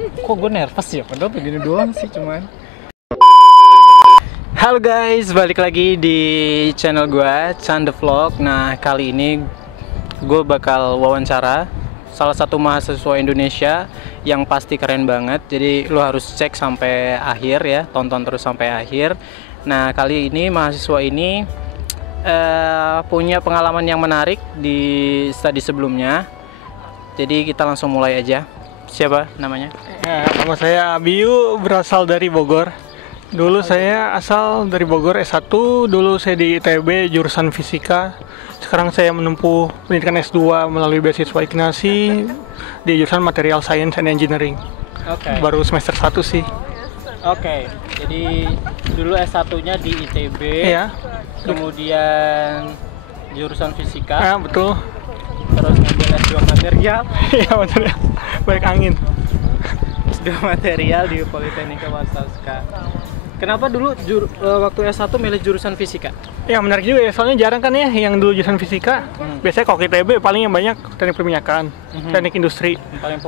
Kok gue nervous ya? Padahal begini doang sih cuman. Halo guys, balik lagi di channel gue, Chan The Vlog. Nah, kali ini gue bakal wawancara salah satu mahasiswa Indonesia yang pasti keren banget. Jadi lo harus cek sampai akhir ya, tonton terus sampai akhir. Nah, kali ini mahasiswa ini punya pengalaman yang menarik di studi sebelumnya. Jadi kita langsung mulai aja. Siapa namanya? Ya, nama saya Abiyu, berasal dari Bogor. Dulu saya asal dari Bogor S1, dulu saya di ITB jurusan fisika. Sekarang saya menempuh pendidikan S2 melalui beasiswa Ignasi di jurusan Material Science and Engineering. Oke. Baru semester 1 sih. Oke. Jadi dulu S1-nya di ITB. Iya. Kemudian jurusan fisika. Ya, betul. Terus ngambil S2 material. Iya, betul ya. Balik angin. S2 material di Politeknika Warsaska. Kenapa dulu waktu S1 milih jurusan fisika? Ya, menarik juga ya, soalnya jarang kan ya yang dulu jurusan fisika. Biasanya kalau ITB paling yang banyak teknik perminyakan, teknik industri.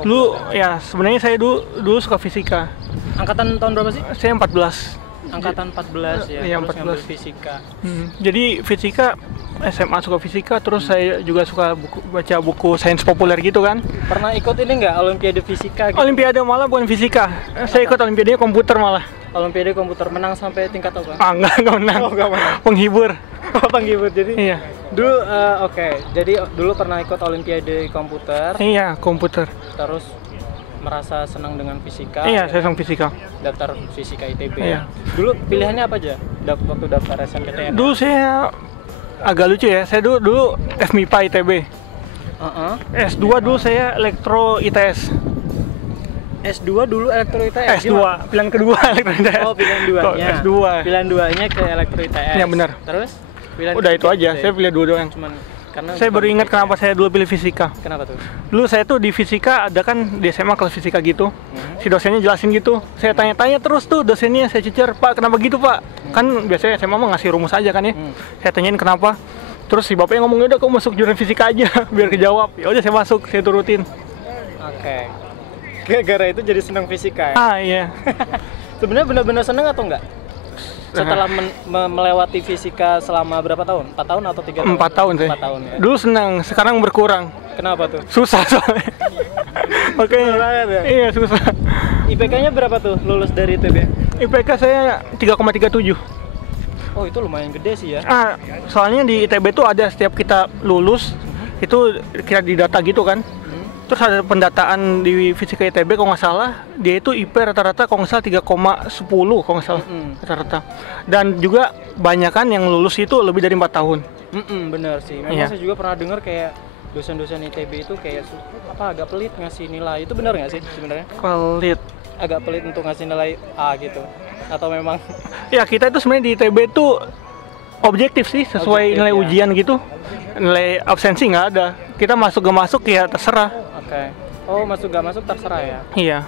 Dulu ya sebenarnya saya dulu suka fisika. Angkatan tahun berapa sih? Saya 14. Angkatan 14 ya, Iya, terus 14. ngambil fisika. Jadi fisika, SMA suka fisika, terus saya juga suka baca buku sains populer gitu kan. Pernah ikut ini nggak, Olimpiade Fisika gitu? Olimpiade malah bukan fisika, saya ikut Olimpiadenya komputer malah. Olimpiade komputer, menang sampai tingkat apa? Enggak menang. Oh, nggak menang. Penghibur. Oh, penghibur. Jadi Iya. dulu jadi dulu pernah ikut Olimpiade komputer, Iya, komputer. terus merasa senang dengan fisika. Iya, saya senang fisika. Daftar fisika ITB. Iya. Dulu pilihannya apa aja? Waktu daftar SNPTN. Dulu saya agak lucu ya, saya dulu FMIPA ITB. S2 dulu saya elektro ITS. S2 dulu elektro ITS. S2, pilihan kedua elektro ITS. Oh, pilihan duanya. S2. Pilihan duanya ke elektro ITS. Iya, benar. Terus pilihan Udah itu aja, ketiga saya pilih dua doang. cuman karena Saya baru ingat kenapa saya dulu pilih fisika. Kenapa tuh? Dulu saya tuh di fisika, ada kan di SMA kelas fisika gitu. Si dosennya jelasin gitu. Saya tanya-tanya terus tuh dosennya, saya cecer, "Pak, kenapa gitu, Pak?" Kan biasanya SMA mah ngasih rumus aja kan ya. Saya tanyain kenapa. Terus si bapaknya ngomong, "Udah, kamu masuk jurusan fisika aja biar kejawab." Ya udah saya masuk, saya turutin. Oke. Gara-gara itu jadi senang fisika ya? Ah, iya. Sebenarnya benar-benar senang atau enggak? Setelah melewati fisika selama berapa tahun? 4 tahun atau 3 tahun? 4 tahun saya. 4 tahun ya? Dulu senang, sekarang berkurang. Kenapa tuh? Susah soalnya. Makanya, ya? iya susah. IPK-nya berapa tuh lulus dari ITB? IPK saya 3,37. Oh, itu lumayan gede sih ya? Soalnya di ITB tuh ada setiap kita lulus, itu kita didata gitu kan. Terus ada pendataan di fisika ITB kalau nggak salah, dia itu IP rata-rata kalau nggak salah 3,10 kalau nggak salah rata-rata. Dan juga banyak kan yang lulus itu lebih dari 4 tahun. Bener sih. Memang saya juga pernah dengar kayak dosen-dosen ITB itu kayak agak pelit ngasih nilai. Itu benar nggak sih sebenarnya? Pelit. Agak pelit untuk ngasih nilai A gitu. Atau memang Ya, kita itu sebenarnya di ITB tuh objektif sih, sesuai nilai ujian gitu. Nilai absensi nggak ada. Kita masuk gak masuk ya terserah. Oke. Oh, masuk gak masuk terserah ya? Iya.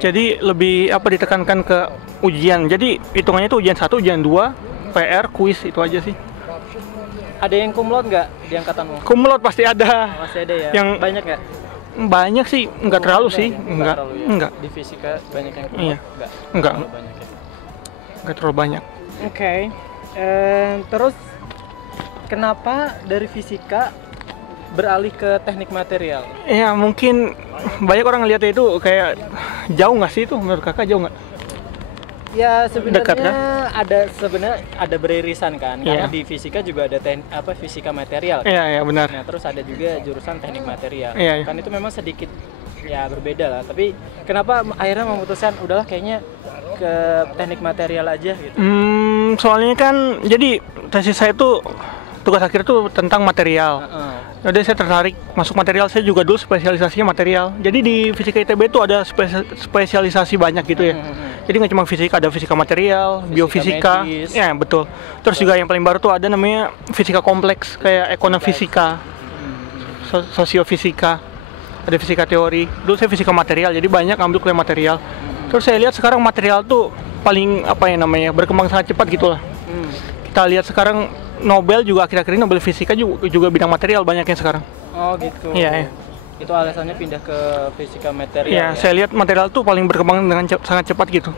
Jadi lebih ditekankan ke ujian. Jadi hitungannya itu ujian 1, ujian 2, PR, kuis, itu aja sih. Ada yang cum laude nggak di angkatanmu? Cum laude pasti ada. Masih ada ya? Yang banyak nggak? Banyak sih, nggak terlalu sih. Enggak. Terlalu ya? Enggak. Di fisika banyak yang cum Iya. laude? Enggak. Terlalu banyak ya? Nggak terlalu banyak. Oke. Terus kenapa dari fisika beralih ke teknik material? Ya mungkin banyak orang lihatnya itu kayak jauh nggak sih itu, menurut kakak jauh nggak? Ya sebenarnya Dekat, kan? ada beririsan kan, karena Iya. di fisika juga ada fisika material. Iya benar. Nah, terus ada juga jurusan teknik material. Iya. Kan itu memang sedikit ya berbeda lah. Tapi kenapa akhirnya memutuskan udahlah kayaknya ke teknik material aja gitu? Soalnya kan jadi tesis saya tuh tugas akhir tuh tentang material. Jadi saya tertarik masuk material. Saya juga dulu spesialisasinya material. Jadi di fisika ITB itu ada spesialisasi banyak gitu ya. Jadi nggak cuma fisika, ada fisika material, biofisika, medis. ya betul. Terus juga yang paling baru tuh ada namanya fisika kompleks kayak ekonomifisika, sosiofisika, ada fisika teori. Dulu saya fisika material, jadi banyak ambil kuliah material. Terus saya lihat sekarang material tuh paling berkembang sangat cepat gitulah. Kita lihat sekarang Nobel juga akhir-akhir ini Nobel fisika juga bidang material banyaknya sekarang. Oh gitu. Iya. Itu alasannya pindah ke fisika material. Ya, saya lihat material tuh paling berkembang dengan sangat cepat gitu.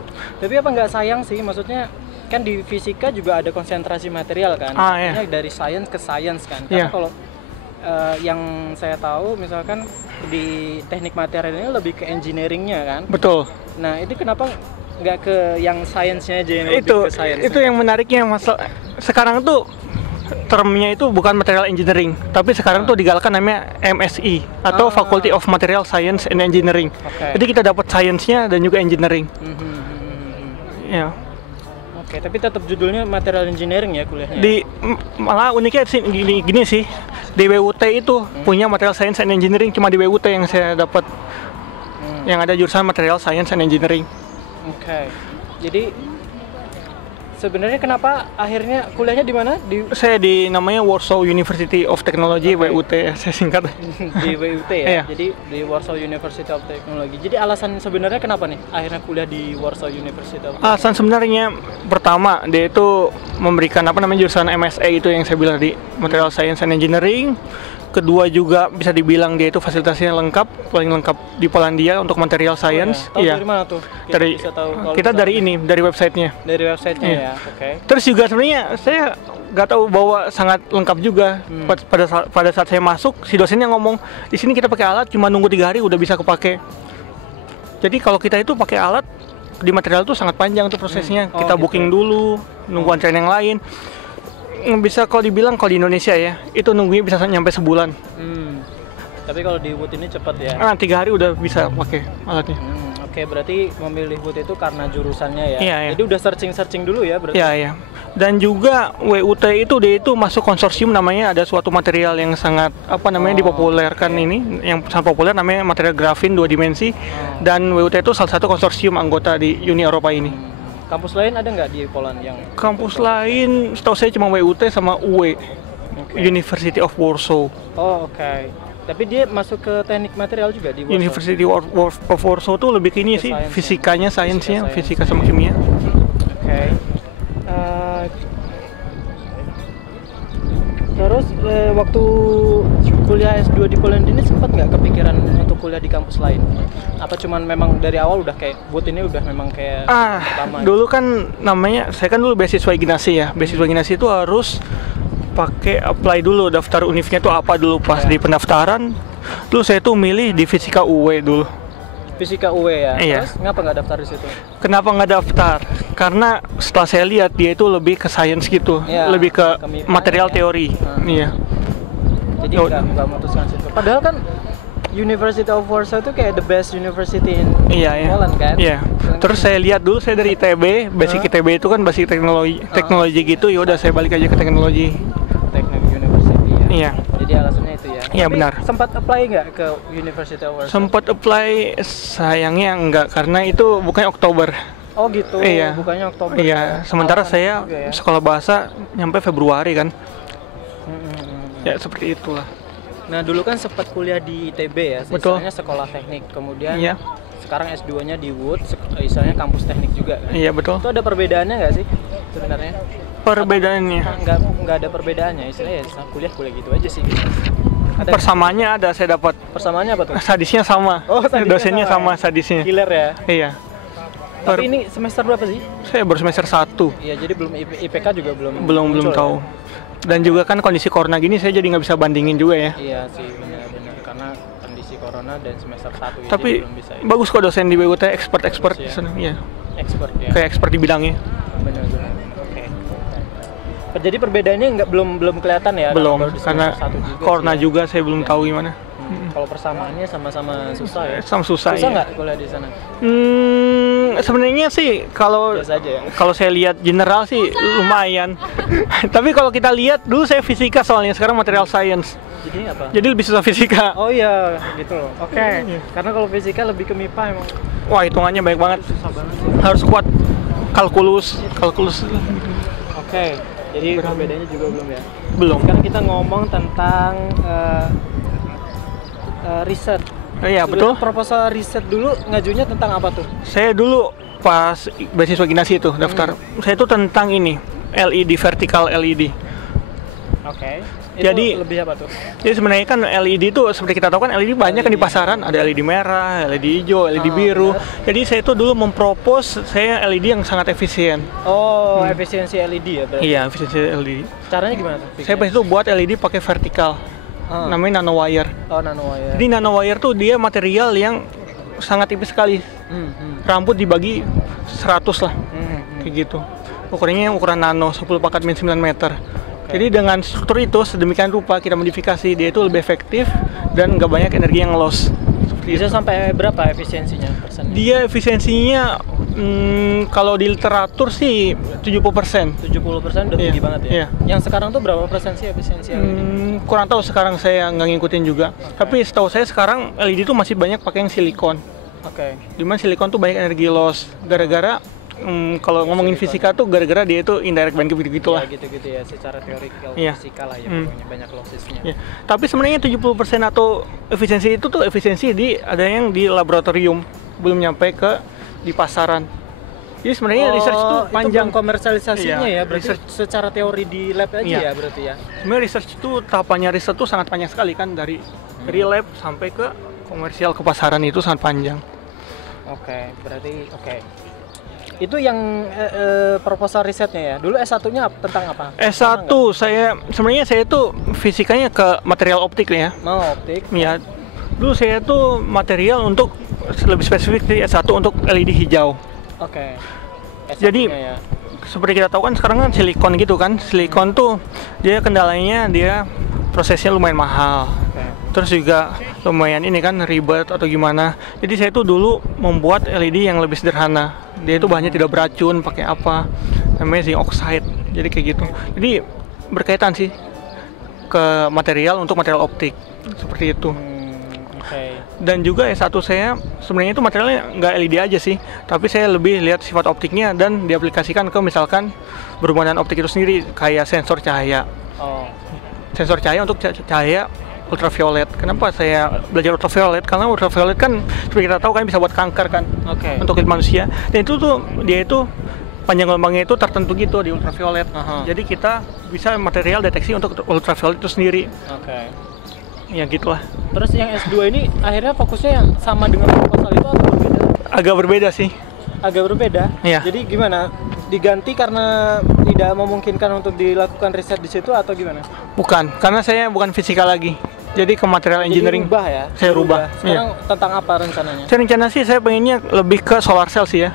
Tapi apa nggak sayang sih? Maksudnya kan di fisika juga ada konsentrasi material kan? Iya. Maksudnya dari science ke science kan? Iya. Karena kalau yang saya tahu misalkan di teknik material ini lebih ke engineeringnya kan? Betul. Nah itu kenapa nggak ke yang science-nya aja yang lebih ke science? Itu yang menariknya sekarang tuh termnya itu bukan material engineering, tapi sekarang tuh digalakkan namanya MSI atau Faculty of Material Science and Engineering. Jadi kita dapat science-nya dan juga engineering. Ya. Oke, tapi tetap judulnya material engineering ya kuliahnya. Malah uniknya sih gini sih. Di WUT itu punya material science and engineering, cuma di WUT yang saya dapat. Yang ada jurusan material science and engineering. Oke. Jadi sebenarnya kenapa akhirnya kuliahnya di mana? Saya di namanya Warsaw University of Technology, WUT saya singkat. Di WUT ya. Iya. Jadi di Warsaw University of Technology. Jadi alasan sebenarnya kenapa nih akhirnya kuliah di Warsaw University of Technology? Alasan sebenarnya pertama dia itu memberikan jurusan MSA itu yang saya bilang di Material Science and Engineering. Kedua juga bisa dibilang dia itu fasilitasnya lengkap, paling lengkap di Polandia untuk material science. Tahu dari mana tuh? Kita dari dari websitenya. Dari websitenya ya, oke. Terus juga sebenarnya saya nggak tahu bahwa sangat lengkap juga. Pada saat saya masuk, si dosennya ngomong di sini kita pakai alat cuma nunggu 3 hari udah bisa kepake. Jadi kalau kita itu pakai alat di material itu sangat panjang tuh prosesnya. Kita booking dulu, nunggu antrian yang lain. Bisa kalau dibilang kalau di Indonesia ya itu nunggunya bisa nyampe sebulan. Tapi kalau di WUT ini cepat ya? 3 hari udah bisa pakai alatnya. Oke, berarti memilih WUT itu karena jurusannya ya? Iya. Jadi udah searching dulu ya berarti? Iya. Dan juga WUT itu dia itu masuk konsorsium, namanya ada suatu material yang sangat dipopulerkan ini, yang sangat populer namanya material grafin 2 dimensi. Dan WUT itu salah satu konsorsium anggota di Uni Eropa ini. Kampus lain ada nggak di Poland yang? Kampus lain, setahu saya cuma WUT sama UE, University of Warsaw. Oh oke. Tapi dia masuk ke teknik material juga di Warsaw? University of Warsaw tuh lebih ke ini sih, fisikanya, sainsnya, fisika sama kimia. Oke. Terus waktu kuliah S2 di Poland ini sempat nggak kepikiran untuk kuliah di kampus lain? Apa cuman memang dari awal udah kayak buat ini udah memang kayak pertama? Dulu kan saya kan dulu beasiswa Ignasi ya. Beasiswa Ignasi itu harus pakai apply dulu, daftar univnya itu apa dulu pas di pendaftaran. Dulu saya tuh milih di Fisika UE dulu. Fisika UE ya? Iya. Terus ngapa nggak daftar di situ? Kenapa nggak daftar? Karena setelah saya lihat dia itu lebih ke science gitu, lebih ke material teori. Iya. Jadi nggak memutuskan situ. Padahal kan University of Warsaw itu kayak the best university in Poland kan? Iya. Terus saya lihat dulu, saya dari ITB, basic ITB itu kan basic teknologi gitu. Ya udah saya balik aja ke teknologi. Teknik University ya. Iya. Jadi alasannya itu ya. Iya benar. Sempat apply nggak ke University of Warsaw? Sempat apply, sayangnya enggak karena itu bukannya Oktober. Oh gitu. Iya. Bukannya Oktober. Iya. Sementara saya sekolah bahasa nyampe Februari kan. Ya seperti itulah. Nah dulu kan sempat kuliah di ITB ya, istilahnya sekolah teknik, kemudian sekarang S2-nya di WUT, istilahnya kampus teknik juga kan? Iya betul. Itu ada perbedaannya nggak sih sebenarnya? Perbedaannya? Nggak ada perbedaannya, istilahnya kuliah gitu aja sih. Persamaannya ada, saya dapat. Persamaannya apa tuh? Sadisnya sama. Oh, dosennya sama sadisnya. Killer ya? Iya. Tapi ini semester berapa sih? Saya baru semester 1. Iya, jadi belum IPK juga belum tahu. Dan juga kan kondisi corona gini saya jadi nggak bisa bandingin juga ya. Iya sih, benar-benar karena kondisi corona dan semester 1 ya. Tapi belum bisa, bagus kok dosen di WUT, expert ya. Expert ya. Kayak expert di bidangnya. Benar-benar. Oke. Jadi perbedaannya belum kelihatan ya? Belum, karena corona juga saya belum tahu gimana. Kalau persamaannya sama-sama susah ya? Sama susah ya. Susah nggak kuliah di sana? Sebenarnya sih kalau saya lihat general sih lumayan. Tapi kalau kita lihat dulu saya fisika soalnya, sekarang material science. Jadi apa? Jadi lebih susah fisika. Oh iya, gitu loh. Oke. Karena kalau fisika lebih ke MIPA emang. Wah, hitungannya banyak banget. Susah banget. Harus kuat kalkulus. Oke. Jadi perbedaannya juga belum ya? Belum. Sekarang kita ngomong tentang riset. Iya betul. Proposal riset dulu ngajunya tentang apa tuh? Saya dulu pas beasiswa Ignasi itu daftar, saya itu tentang ini LED, vertical LED. Oke. Jadi lebih apa tuh? Jadi sebenarnya kan LED itu seperti kita tahu kan LED banyak kan di pasaran, ada LED merah, LED hijau, LED biru. Benar. Jadi saya itu dulu mempropos saya LED yang sangat efisien. Oh, efisiensi LED ya berarti. Iya, efisiensi LED. Caranya gimana tuh? Saya pas itu buat LED pakai vertikal. Namanya nanowire. Oh, nanowire. Jadi nanowire tuh dia material yang sangat tipis sekali. Rambut dibagi 100 lah. Kayak gitu. Ukurannya ukuran nano 10⁻⁹ meter. Jadi dengan struktur itu sedemikian rupa kita modifikasi, dia itu lebih efektif dan nggak banyak energi yang loss. Bisa sampai berapa efisiensinya persen? Dia efisiensinya kalau di literatur sih 70%. 70% udah tinggi banget ya? Iya. Yang sekarang tuh berapa persen sih efisiensi LED? Kurang tahu sekarang, saya nggak ngikutin juga. Tapi setahu saya sekarang LED itu masih banyak pakai yang silikon. Oke. Dimana silikon tuh banyak energi loss gara-gara kalau ngomongin fisika tuh gara-gara dia itu indirect band gitu-gitu lah. Ya, gitu-gitu ya, secara teorikal Iya. fisika lah ya, pokoknya banyak lossesnya. Ya. Tapi sebenarnya 70% atau efisiensi itu tuh efisiensi ada yang di laboratorium, belum nyampe ke di pasaran. Jadi sebenarnya research itu panjang. Itu komersialisasinya Iya, ya, berarti secara teori di lab aja Iya. ya berarti ya. Sebenarnya research itu tahapannya riset tuh sangat panjang sekali kan, dari lab sampai ke komersial ke pasaran itu sangat panjang. Oke, berarti itu yang proposal risetnya ya. Dulu S1-nya tentang apa? S1 saya tuh fisikanya ke material optik ya. Mau optik. Ya. Dulu saya tuh material untuk lebih spesifik di S1 untuk LED hijau. Oke. Jadi S1-nya ya. seperti kita tahu kan sekarang kan silikon gitu kan. Silikon tuh dia kendalanya dia prosesnya lumayan mahal. Oke. Terus juga lumayan ini kan ribet atau gimana. Jadi saya tuh dulu membuat LED yang lebih sederhana. Dia itu bahannya tidak beracun, pakai apa? Namanya zinc oxide. Jadi kayak gitu. Jadi berkaitan sih ke material untuk material optik. Seperti itu. Oke. Dan juga S1 saya sebenarnya itu materialnya nggak LED aja sih, tapi saya lebih lihat sifat optiknya dan diaplikasikan ke misalkan berhubungan dengan optik itu sendiri, kayak sensor cahaya. Oh. Sensor cahaya untuk cahaya ultraviolet. Kenapa saya belajar ultraviolet? Karena ultraviolet kan seperti kita tahu kan bisa buat kanker kan, untuk kulit manusia. Dan itu tuh dia itu panjang gelombangnya itu tertentu gitu di ultraviolet. Jadi kita bisa material deteksi untuk ultraviolet itu sendiri. Oke. Ya gitulah. Terus yang S2 ini akhirnya fokusnya yang sama dengan proposal itu atau berbeda? Agak berbeda sih. Agak berbeda. Iya. Jadi gimana? Diganti karena tidak memungkinkan untuk dilakukan riset di situ atau gimana? Bukan, karena saya bukan fisika lagi. Jadi ke material engineering. Jadi rubah ya? Saya rubah. Sekarang tentang apa rencananya? Saya rencana sih saya pengennya lebih ke solar cell sih ya.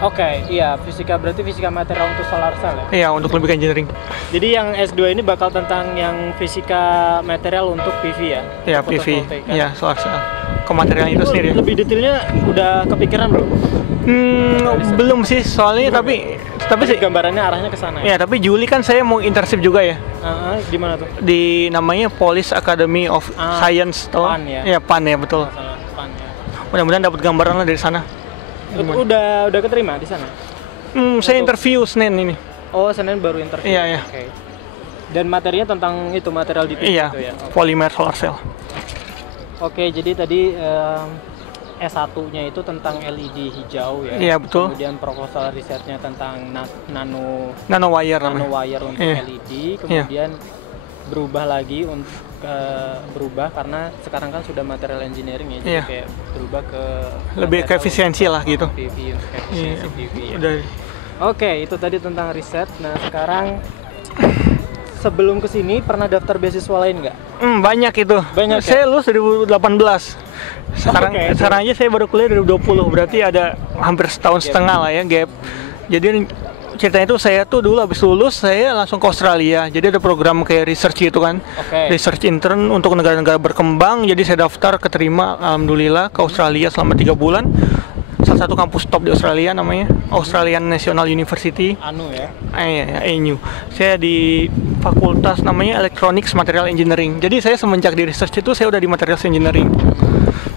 Oke, iya, berarti fisika material untuk solar cell ya? Iya, untuk lebih ke engineering. Jadi yang S2 ini bakal tentang yang fisika material untuk PV ya? Iya, PV. Fotovoltaik, kan? Iya, solar cell. Ke material itu sendiri. Lebih detailnya udah kepikiran belum? Belum sih, soalnya tapi sih gambarannya arahnya ke sana ya. Tapi Juli kan saya mau internship juga ya. Di mana tuh? Di namanya Police Academy of Science, tahu? PAN ya? Iya, PAN ya, betul. PAN ya. Mudah-mudahan dapat gambaran lah dari sana. Udah keterima di sana? Saya interview Senin ini. Oh, Senin baru interview. Iya. Oke. Dan materinya tentang itu material di PV Iya, itu ya? polimer solar cell. Oke, jadi tadi S1-nya itu tentang LED hijau ya. Iya, betul. Kemudian proposal risetnya tentang Nanowire namanya. nanowire untuk Iya. LED. Kemudian berubah lagi untuk berubah karena sekarang kan sudah material engineering ya. Jadi Iya. kayak berubah ke Lebih ke efisiensi lah gitu. PV, efisiensi PV ya. Udah. Oke, itu tadi tentang riset. Nah, sekarang sebelum kesini pernah daftar beasiswa lain nggak? Banyak itu. Banyak ya? Saya lulus 2018. Sekarang Oke. sekarang aja saya baru kuliah 2020. Berarti ada hampir setahun setengah lah ya gap. Jadi ceritanya itu saya tuh dulu habis lulus saya langsung ke Australia. Jadi ada program kayak research gitu kan. Oke. Research intern untuk negara-negara berkembang. Jadi saya daftar, keterima alhamdulillah ke Australia selama 3 bulan. Salah satu kampus top di Australia namanya Australian National University. Anu ya. ANU. Saya di fakultas namanya Electronics Material Engineering. Jadi saya semenjak di research itu saya udah di Materials Engineering.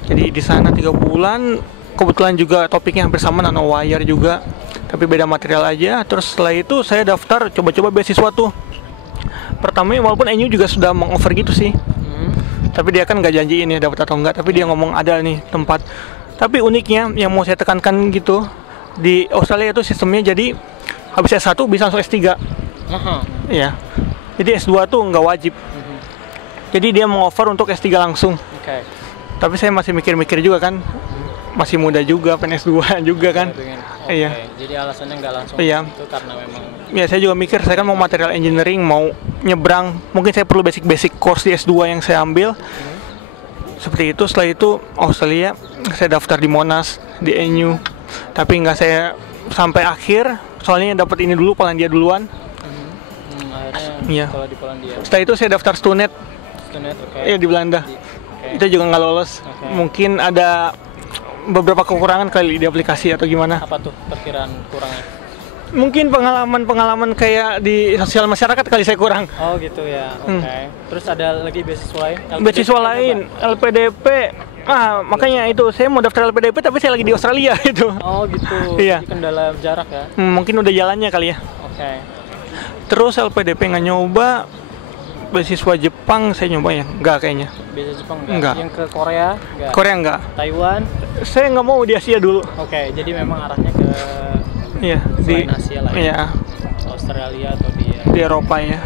Jadi di sana 3 bulan. Kebetulan juga topiknya hampir sama, nanowire juga, tapi beda material aja. Terus setelah itu saya daftar coba-coba beasiswa tuh. Pertamanya walaupun ANU juga sudah meng-offer gitu sih. Tapi dia kan nggak janjiin ya dapat atau enggak. Tapi dia ngomong ada nih tempat. Tapi uniknya yang mau saya tekankan gitu, di Australia itu sistemnya jadi habis S1 bisa langsung S3. Iya. Jadi S2 tuh nggak wajib. Jadi dia mau-offer untuk S3 langsung. Oke. Tapi saya masih mikir-mikir juga kan. Masih muda juga, pengen S2 juga kan. Oke. Iya. Jadi alasannya nggak langsung Iya. itu karena memang Ya saya juga mikir, saya kan mau material engineering, mau nyebrang. Mungkin saya perlu basic-basic course di S2 yang saya ambil. Seperti itu. Setelah itu Australia, saya daftar di Monash, di NU. Tapi nggak saya sampai akhir, soalnya dapat ini dulu, Polandia duluan. akhirnya Iya. kalau di Polandia. Setelah itu saya daftar Stunet, Stunet, oke. ya di Belanda. Oke. Itu juga nggak lolos. Oke. Mungkin ada beberapa kekurangan kali di aplikasi atau gimana. Apa tuh perkiraan kurangnya? Mungkin pengalaman-pengalaman kayak di sosial masyarakat kali saya kurang. Oh gitu ya, oke. Terus ada lagi beasiswa lain? Beasiswa lain, LPDP. Makanya itu saya mau daftar LPDP tapi saya lagi di Australia itu. Oh gitu. Iya. Jadi kendala jarak ya. Mungkin udah jalannya kali ya. Oke. Terus LPDP nggak nyoba. Beasiswa Jepang saya nyoba ya? Nggak kayaknya. Beasiswa Jepang Enggak. Yang ke Korea? Enggak. Korea nggak. Taiwan? Saya nggak mau di Asia dulu. Oke, jadi memang arahnya ke Iya, di selain Asia lah ya. Iya, Australia atau di Eropa ya.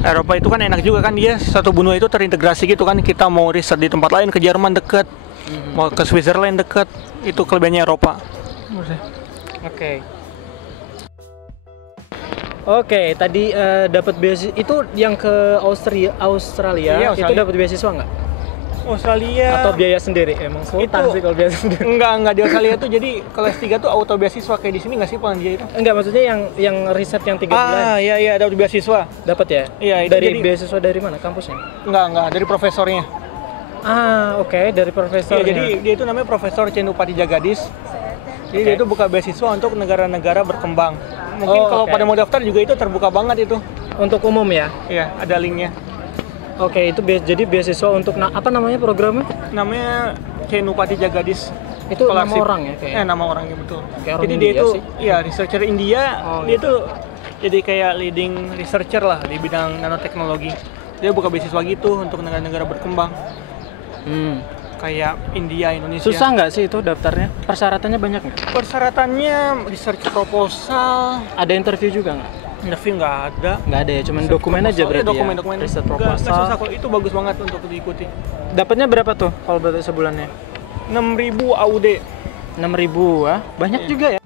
Eropa itu kan enak juga kan, dia satu benua itu terintegrasi gitu kan. Kita mau riset di tempat lain, ke Jerman deket, mau ke Switzerland deket. Itu kelebihannya Eropa. Oke. Oke, tadi dapat beasiswa itu yang ke Australia Iya, itu Australia. dapat beasiswa nggak? Australia Atau biaya sendiri? Emang sultan Itu- sih kalau biaya sendiri. enggak di Australia tuh jadi kelas 3 tuh auto beasiswa kayak di sini nggak sih Polandia itu? Enggak, maksudnya yang riset yang 3 bulan Iya dapat beasiswa. dapat ya? Iya, itu Dari jadi- beasiswa dari mana kampusnya? Enggak dari profesornya. Oke, dari profesor. Iya, jadi dia itu namanya Profesor Cenupati Jagadis. Jadi dia Oke. itu buka beasiswa untuk negara-negara berkembang. Mungkin Oh, kalau oke. pada mau daftar juga itu terbuka banget itu. untuk umum ya. Iya, ada linknya. Oke, itu jadi beasiswa untuk apa namanya programnya? Namanya Cenupati Jagadis. Itu nama Scholarship. orang ya kayaknya. Nama orangnya betul. Kayak orang Jadi dia India itu sih. ya researcher India. Oh, Dia gitu. tuh jadi kayak leading researcher lah di bidang nanoteknologi. Dia buka beasiswa gitu untuk negara-negara berkembang kayak India, Indonesia. Susah nggak sih itu daftarnya? Persyaratannya banyak nggak? Persyaratannya research proposal, Ada interview juga nggak? interview nggak ada. Nggak ada ya, cuman dokumen aja berarti dokumen, ya? dokumen. Riset Nggak proposal. susah kok, itu bagus banget untuk diikuti. Dapatnya berapa tuh kalau berarti sebulannya? 6.000 AUD. 6.000 ah, banyak Iya. juga ya?